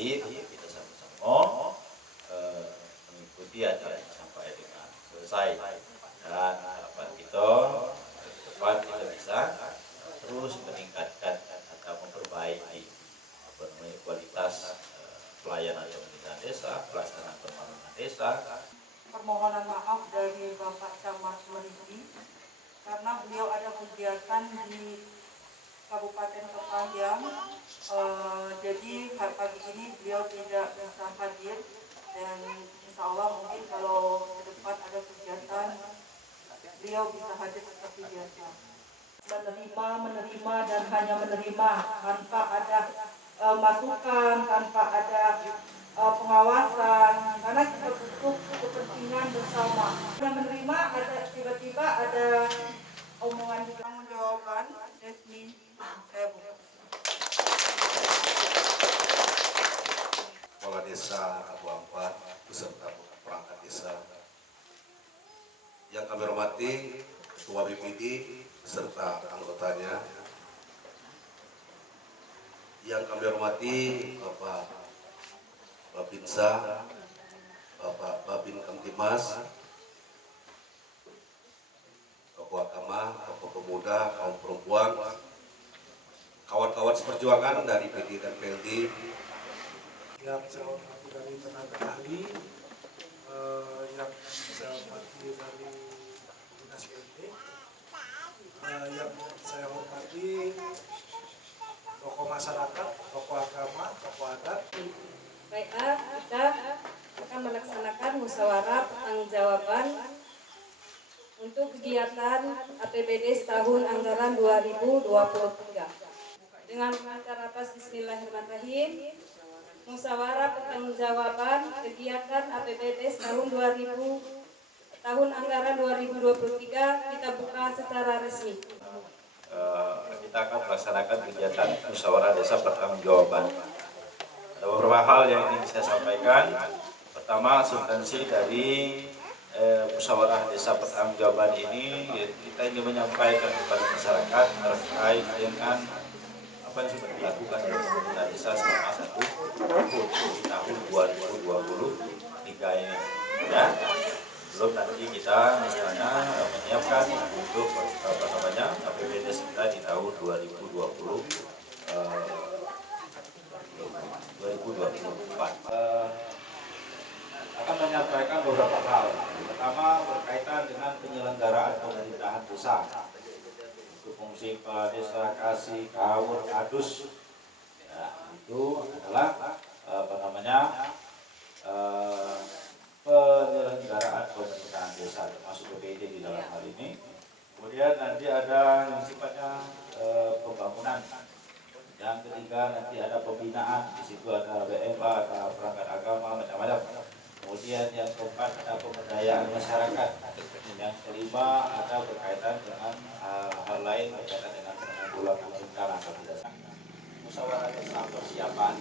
hadir, kita sama-sama mengikuti acara ini sampai dengan selesai. Dan harapan kita ke depan kita bisa terus meningkatkan atau memperbaiki kualitas pelayanan pemerintahan desa, pelaksanaan pembangunan desa. Permohonan maaf dari Bapak Camat Meriki karena beliau ada kegiatan di Kabupaten Kepanjang, jadi pagi ini beliau tidak bisa hadir, dan insya Allah mungkin kalau ke depan ada kegiatan beliau bisa hadir seperti biasa. Menerima dan hanya menerima tanpa ada masukan, tanpa ada pengawasan, karena kita butuh kepentingan bersama. Yang menerima ada tiba-tiba ada omongan di tanggung jawaban, Desmin, saya buka. Kepala Desa Abu Ampat beserta perangkat desa yang kami hormati, Ketua BPD serta anggotanya, yang kami hormati Bapak Babinsa, Bapak Babin Kamtimas, Tokoh agama, tokoh pemuda, kaum perempuan, kawan-kawan seperjuangan dari PD dan PLD, yang saya hormati dari tenaga ahli, yang saya hormati dari dinas PLD, yang saya hormati tokoh masyarakat, tokoh agama, tokoh adat. Baiklah, kita akan melaksanakan musyawarah pertanggungjawaban untuk kegiatan APBD tahun anggaran 2023. Dengan acara atas Bismillahirrahmanirrahim, musyawarah pertanggungjawaban kegiatan APBD tahun anggaran 2023 kita buka secara resmi. Kita akan melaksanakan kegiatan musyawarah desa pertanggungjawaban. Ada beberapa hal yang ingin saya sampaikan. Pertama, substansi dari musyawarah desa pertanggungjawaban ini, kita ingin menyampaikan kepada masyarakat terkait dengan apa yang sudah dilakukan oleh pemerintah desa selama 1 tahun 2023 ini. Ya, belum nanti kita misalnya menyiapkan untuk APBD kita di tahun 2024. Akan menyampaikan beberapa hal. Pertama, berkaitan dengan penyelenggaraan pemerintahan desa untuk fungsi kepala desa, kasih, kawur, adus. Ya, itu adalah penyelenggaraan pemerintahan desa, termasuk BPD di dalam hal ini. Kemudian nanti ada yang sifatnya pembangunan. Yang ketiga nanti ada pembinaan, di situ ada BMA, ada perangkat agama, macam-macam. Kemudian yang keempat ada pemberdayaan masyarakat. Yang kelima ada berkaitan dengan hal lain berkaitan dengan penanggulangan bencana apabila terjadi. Musyawarah desa persiapan,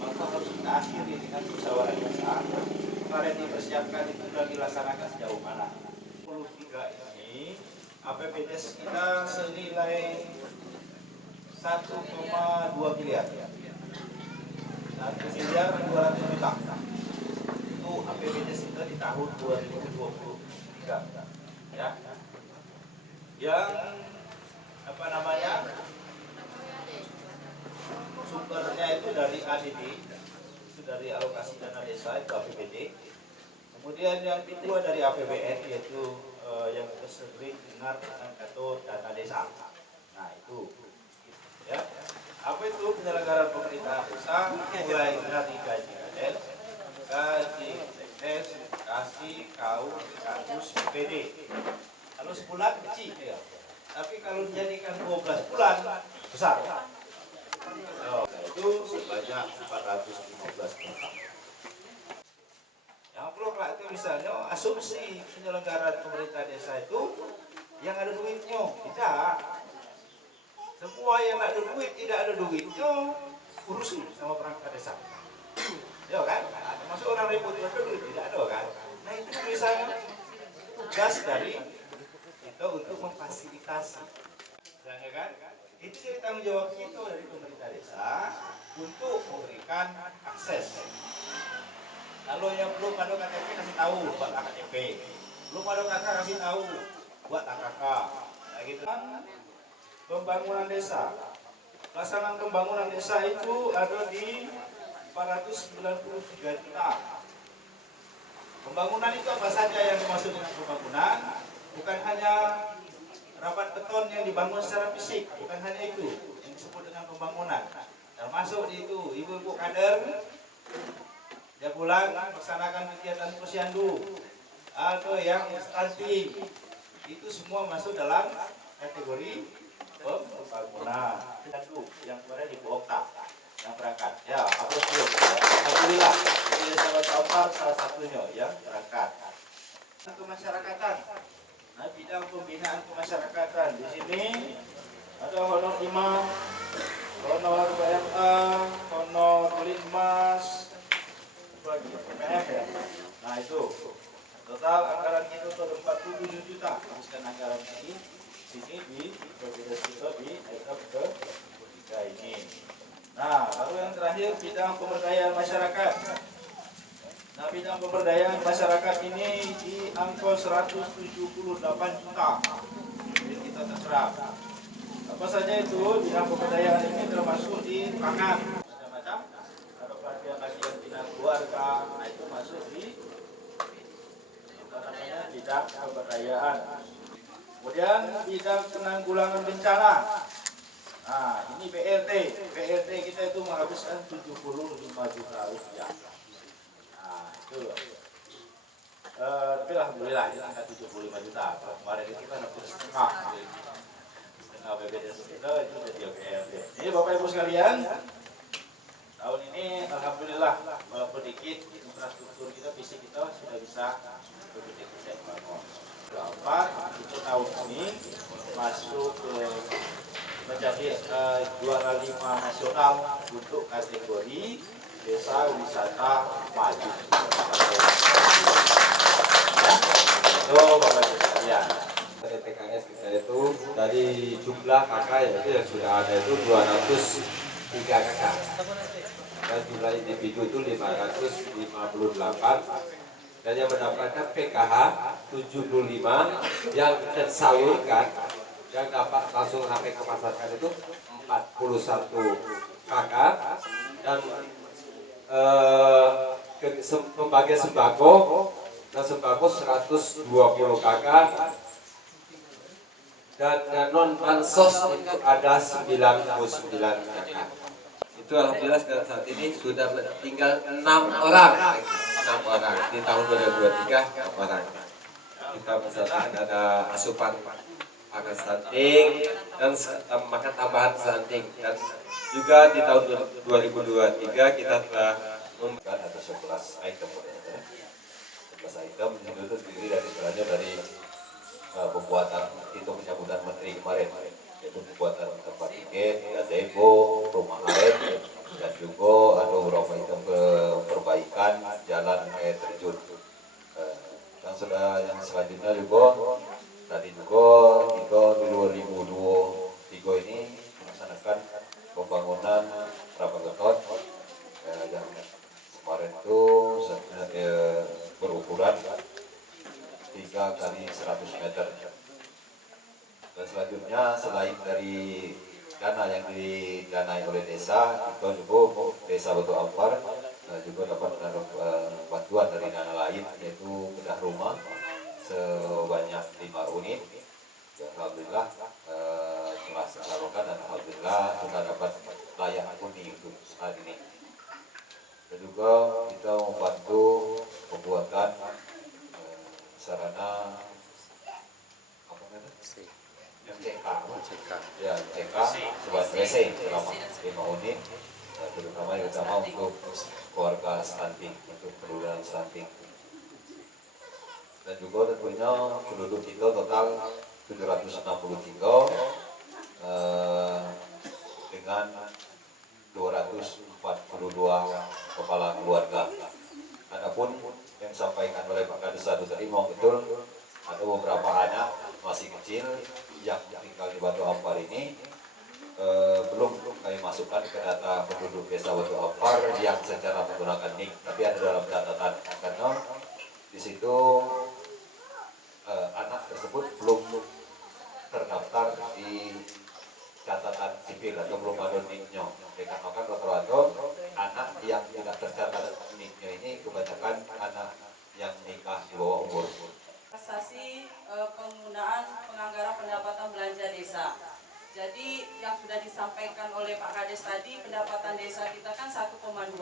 maka harus kita akhiri dengan musyawarah desa. Kemarin dipersiapkan itu sudah dilaksanakan sejauh mana? 23 ini APBD kita senilai 1,2 miliar. 1 miliar 200 juta. Itu APBD kita di tahun 2023. Ya. Yang sumbernya itu dari ADD, itu dari alokasi dana desa, itu APBD. Kemudian yang kedua dari APBN, yaitu yang kita sering dengar dengan kata dana desa. Nah itu, ya. Apa itu penyelenggaraan pemerintahan desa? Mulai dari gaji KDL, gaji TKS, kasih, kaum, kasus, PD. Kalau sebulan kecil, ya. Tapi kalau dijadikan 12 bulan besar. Itu sebanyak 415 juta. Yang perlu itu misalnya asumsi penyelenggaraan pemerintah desa itu yang ada duitnya, tidak. Semua yang ada duit, tidak ada duitnya, urusin sama perangkat desa. Ya kan? Termasuk orang ribut ada duit, tidak ada kan? Nah itu misalnya tugas dari kita untuk memfasilitasi. Ya kan? Itu jadi tanggung jawab kita dari pemerintah desa untuk memberikan akses. Kalau yang belum ada KTP kasih tahu buat KTP, belum ada KK kasih tahu buat KK. Nah, gitu kan pembangunan desa. Pelaksanaan pembangunan desa itu ada di 493 juta. Pembangunan itu apa saja yang dimaksud dengan pembangunan? Bukan hanya rapat beton yang dibangun secara fisik, bukan hanya itu yang disebut dengan pembangunan. Termasuk di itu ibu-ibu kader dia pulang melaksanakan kegiatan posyandu atau yang stunting, itu semua masuk dalam kategori pembangunan. Yang kemarin di Bokta yang berangkat, ya apa sih? Alhamdulillah, ini sahabat Alfar salah satunya yang berangkat. Kemasyarakatan, nah bidang pembinaan kemasyarakatan di sini ada honor imam, honor BMA, honor linmas, bagi PPF ya. Nah itu total anggaran kita itu 47 juta habiskan anggaran ini sini di provinsi kita di item ke-3 ini. Nah lalu yang terakhir bidang pemberdayaan masyarakat. Nah bidang pemberdayaan masyarakat ini di angka 178 juta yang kita terserap. Apa saja itu bidang pemberdayaan ini termasuk di pangan macam-macam. Ada pelatihan bina keluarga, nah itu masuk di bidang pemberdayaan. Kemudian bidang penanggulangan bencana. Nah ini PRT kita itu menghabiskan 75 juta rupiah. Nah itu tapi alhamdulillah ini angka 75 juta. Kemarin itu kan hampir setengah BPJS kita itu jadi PRT. Ini Bapak Ibu sekalian, tahun ini alhamdulillah walaupun dikit infrastruktur kita, fisik kita sudah bisa bekerja bangun. Keempat, itu tahun ini masuk ke menjadi juara 5 nasional untuk kategori desa wisata maju. Itu Bapak Ibu sekalian. Dari TKS kita itu dari jumlah KK yaitu yang sudah ada itu 203 KK dan jumlah individu itu 558 dan yang mendapatkan PKH 75 yang tersalurkan yang dapat langsung sampai ke masyarakat itu 41 KK dan pembagian sembako dan sembako 120 KK dan non bansos itu ada 99 KK. Itu alhamdulillah saat ini sudah tinggal 6 orang di tahun 2023 6 orang. Kita misalkan ada asupan makan stunting dan makan tambahan stunting dan juga di tahun 2023 kita telah Kan ada 11 item, 11 item yang itu terdiri dari sebenarnya dari pembuatan itu penyambutan menteri kemarin, yaitu pembuatan tempat tiket, gazebo, rumah air, dan juga ada beberapa item perbaikan jalan air terjun. Yang selanjutnya juga tadi juga kita di 2023 ini melaksanakan pembangunan Rapat Beton yang kemarin itu berukuran 3 kali 100 meter. Dan selanjutnya selain dari dana yang didanai oleh desa, kita juga desa Batu Ampar juga dapat bantuan dari dana lain, yaitu bedah rumah sebanyak 5 unit. Ya, alhamdulillah telah disalurkan dan alhamdulillah sudah dapat layak huni untuk saat ini. Dan juga kita membantu pembuatan sarana apa namanya? CK. Ya, CK sebagai WC selama 5 unit, terutama yang utama untuk keluarga stunting, untuk perluan stunting. Dan juga tentunya penduduk kita total 763 dengan 242 kepala keluarga. Adapun yang disampaikan oleh Pak Kades tadi memang betul, ada beberapa anak masih kecil yang tinggal di Batu Ampar ini belum kami masukkan ke data penduduk desa Watu Ampar yang secara menggunakan NIK, tapi ada dalam catatan karena di situ anak tersebut belum terdaftar di catatan sipil atau belum ada NIK-nya. Dikarenakan rata-rata anak yang tidak tercatat NIK-nya ini kebanyakan anak yang nikah di bawah umur. Kasasi penggunaan penganggaran pendapatan belanja desa. Jadi yang sudah disampaikan oleh Pak Kades tadi, pendapatan desa kita kan 1,2.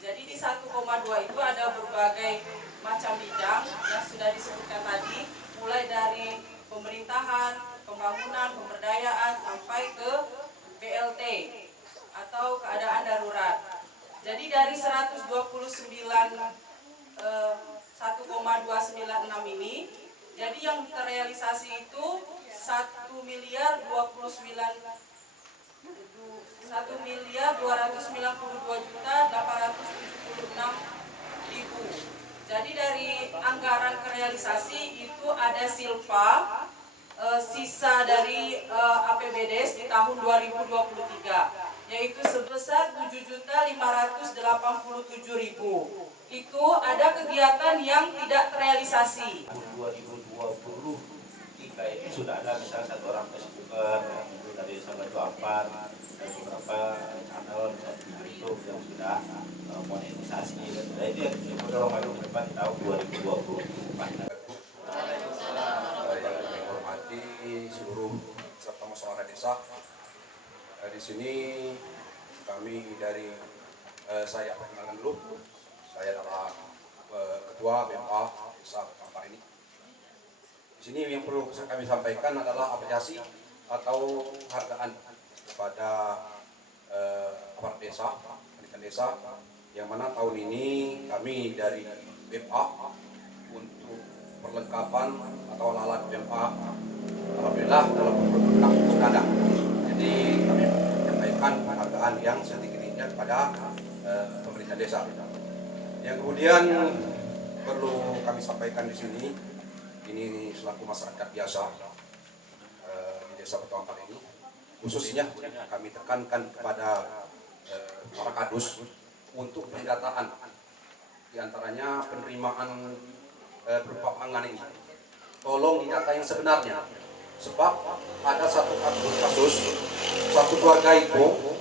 Jadi di 1,2 itu ada berbagai macam bidang yang sudah disebutkan tadi, mulai dari pemerintahan, pembangunan, pemberdayaan, sampai ke BLT atau keadaan darurat. Jadi dari 1,296 ini, jadi yang terrealisasi itu 1.292.876.000. Jadi dari anggaran kerealisasi itu ada silpa, sisa dari APBDes di tahun 2023, yaitu sebesar 7.587.000. Itu ada kegiatan yang tidak terrealisasi. 2023 ini sudah ada misalnya 1 orang Facebooker dari Watu Ampar dan beberapa channel YouTube yang sudah monetisasi. Dan itu yang kita dorong maju ke depan di tahun 2024. Yang kami hormati seluruh serta masyarakat desa. Di sini kami dari saya perkenalkan dulu. Saya adalah ketua BMA Desa Ampar ini. Di sini yang perlu kami sampaikan adalah apresiasi atau penghargaan kepada aparat desa, pendidikan desa, yang mana tahun ini kami dari BMA untuk perlengkapan atau alat BMA alhamdulillah dalam lengkap sudah ada. Jadi kami menyampaikan penghargaan yang setinggi-tingginya kepada pemerintah desa. Yang kemudian perlu kami sampaikan di sini, ini selaku masyarakat biasa di Desa Watu Ampar ini, khususnya kami tekankan kepada para kadus untuk pendataan, diantaranya penerimaan berupa pangan ini. Tolong didata yang sebenarnya, sebab ada satu kasus, satu keluarga itu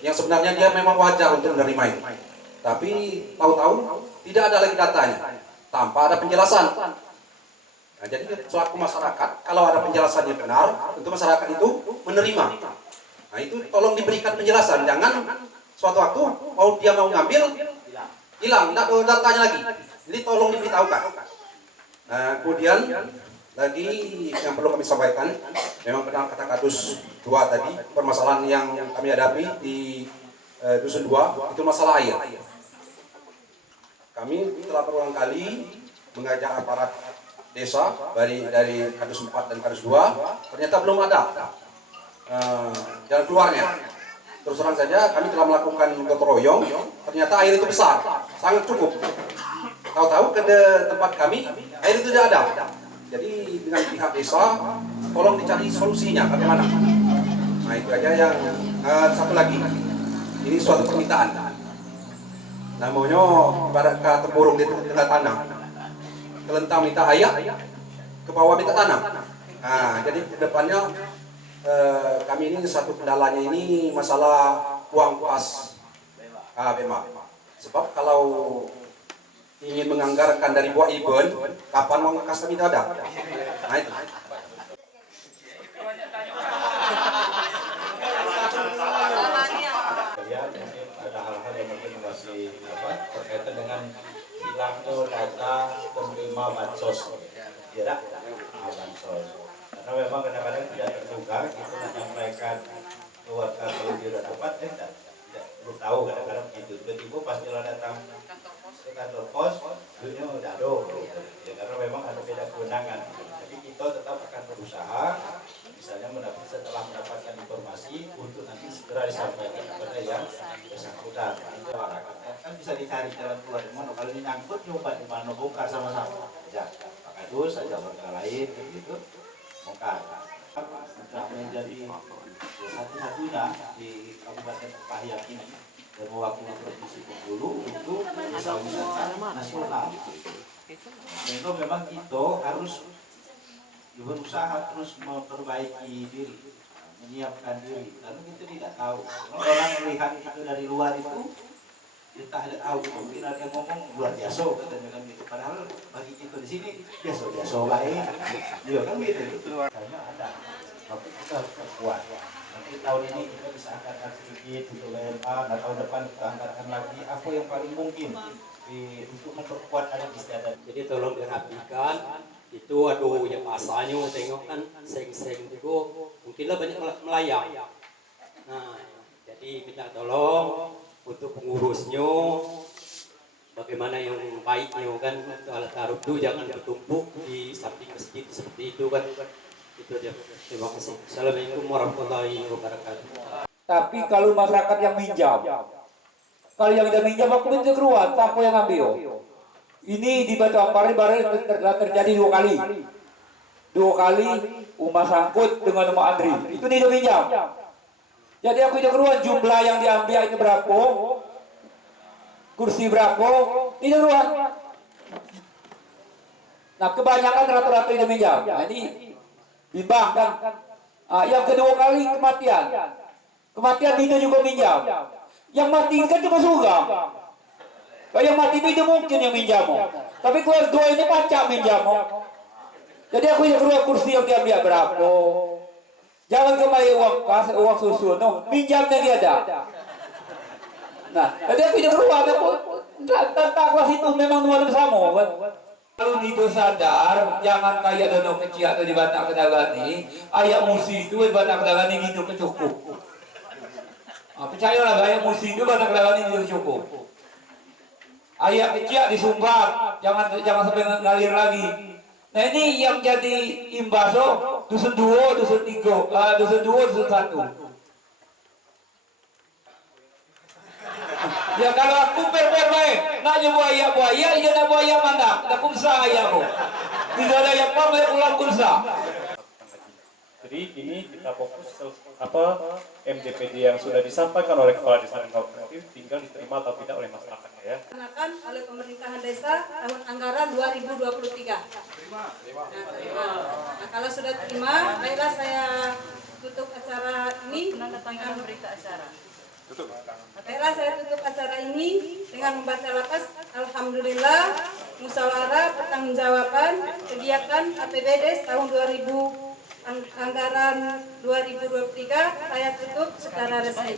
yang sebenarnya dia memang wajar untuk menerima ini. Tapi tahu-tahu tidak ada lagi datanya, tanpa ada penjelasan. Nah, jadi selaku masyarakat, kalau ada penjelasannya benar, untuk masyarakat itu menerima. Nah itu tolong diberikan penjelasan, jangan suatu waktu dia mau ngambil, hilang, tidak ada datanya lagi. Jadi tolong diberitahukan. Nah, kemudian lagi yang perlu kami sampaikan, memang benar kata Kadus 2 tadi, permasalahan yang kami hadapi di Dusun 2 itu masalah air. Kami telah berulang kali mengajak aparat desa dari Kadus 4 dan Kadus 2, ternyata belum ada jalan keluarnya. Terus terang saja kami telah melakukan gotong royong, ternyata air itu besar, sangat cukup. Tahu-tahu ke tempat kami air itu tidak ada. Jadi dengan pihak desa tolong dicari solusinya bagaimana. Nah itu aja. Yang satu lagi, ini suatu permintaan. Namanya ibarat tempurung di tengah tanah, kelentang minta air, ke bawah minta tanah. Nah jadi kedepannya kami ini satu kendalanya ini masalah uang pas BMA. Sebab kalau ingin menganggarkan dari buah event, kapan uang kas kami tidak ada. Nah itu. Ada hal-hal yang mungkin masih berkaitan dengan hilangnya data penerima bansos, tidak bansos. Karena memang kadang-kadang tidak terbuka, kita menyampaikan keluarga kalau dia sudah dapat, tidak belum tahu kadang-kadang itu. Tiba-tiba pas dia datang ke kantor pos, duitnya udah ada, ya, karena memang ada beda kewenangan. Jadi kita tetap akan berusaha, misalnya setelah mendapatkan informasi untuk nanti segera disampaikan kepada yang bersangkutan. Itu kan bisa dicari jalan keluar di mana. Kalau ini nyangkut coba di mana, bongkar sama-sama. Ya, Pak Kadus saja warga lain gitu, bongkar. sudah menjadi satu-satunya di Kabupaten Kepahyang ini dan mewakili Provinsi Bengkulu untuk desa wisata nasional. Itu memang kita harus berusaha terus memperbaiki diri, menyiapkan diri, karena kita tidak tahu. Kalau orang melihat itu dari luar itu kita tidak tahu, mungkin ada yang ngomong luar biasa katanya kan gitu. Padahal bagi kita di sini biasa-biasa baik, iya kan gitu. Karena ada, tapi kita harus kuat. Nanti tahun ini kita bisa angkatkan sedikit untuk WMA, nah tahun depan kita angkatkan lagi. Apa yang paling mungkin untuk memperkuat adat istiadat. Jadi tolong dirapikan. Itu aduh ya pasanya tengok kan seng-seng itu mungkinlah banyak melayang. Nah, jadi minta tolong untuk pengurusnya bagaimana yang baiknya kan untuk alat taruh itu jangan bertumpuk di samping masjid seperti itu kan. Itu aja. Terima kasih. Assalamualaikum warahmatullahi wabarakatuh. Tapi kalau masyarakat yang minjam, kalau yang tidak minjam aku minta keluar, apa yang ambil? Ini di Batu Ampar baru terjadi 2 kali. 2 kali Uma Sangkut dengan Uma Andri. Itu tidak minjam. Jadi aku tidak keluar jumlah yang diambil itu berapa, kursi berapa, tidak keluar. Nah kebanyakan rata-rata tidak minjam. Nah ini bimbang kan. Yang kedua kali kematian. Kematian itu juga minjam. Yang mati kan cuma surga. Kalau yang mati itu mungkin yang minjam. Tapi kalau 2 ini pacak minjam. Jadi aku yang keluar kursi yang diambil berapa. Jangan kembali uang kas, uang susu. No, minjamnya dia ada. Nah, jadi aku yang keluar. Tak kelas itu memang 2 sama. Kalau itu sadar, jangan kayak dono kecil atau di Batak Kedagani. Ayat musi itu di Batak Kedagani gitu kecukup. Percayalah ayat musi itu Batak Kedagani gitu cukup. Ayat kecil disumbat, jangan sampai ngalir lagi. Nah ini yang jadi imbaso dusun 2, dusun 3, dusun 2, dusun 1. Ya kalau aku baik, nanya buaya, iya na buaya mana? Nak kumsa ayahku. Tidak ada yang mau pulang kumsa. Jadi ini kita fokus MDPD yang sudah disampaikan oleh Kepala Desa dan Kooperatif tinggal diterima atau tidak oleh masyarakatnya ya. Dilaksanakan oleh pemerintahan desa tahun anggaran 2023. Terima. Nah, kalau sudah terima, baiklah saya tutup acara ini dengan berita acara. Baiklah saya tutup acara ini dengan membaca lapas Alhamdulillah musyawarah pertanggungjawaban kegiatan APBD tahun 2000 anggaran 2023 saya tutup secara resmi.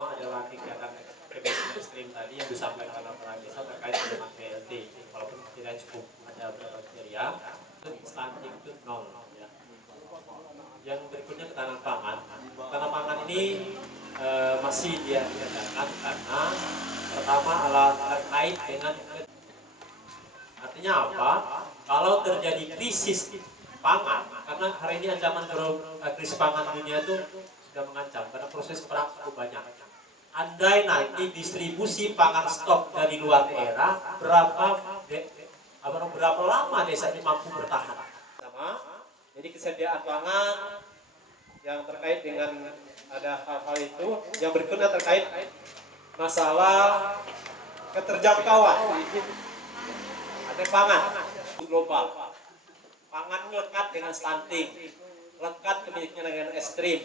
Adalah kegiatan kebiasaan stream tadi yang disampaikan oleh Kepala Desa terkait dengan BLT, walaupun tidak cukup ada beberapa kriteria, stunting itu 0 ya. Yang berikutnya ketahanan pangan. Ketahanan pangan ini masih diadakan karena pertama alat terkait dengan artinya apa? Kalau terjadi krisis pangan, karena hari ini ancaman krisis pangan dunia itu sudah mengancam karena proses perang cukup banyak. Andai nanti distribusi pangan stok dari luar daerah, berapa lama desa ini mampu bertahan? Sama, jadi kesediaan pangan yang terkait dengan ada hal-hal itu. Yang berikutnya terkait masalah keterjangkauan. Ada pangan global. Pangan lekat dengan stunting, lekat kemiliknya dengan ekstrim.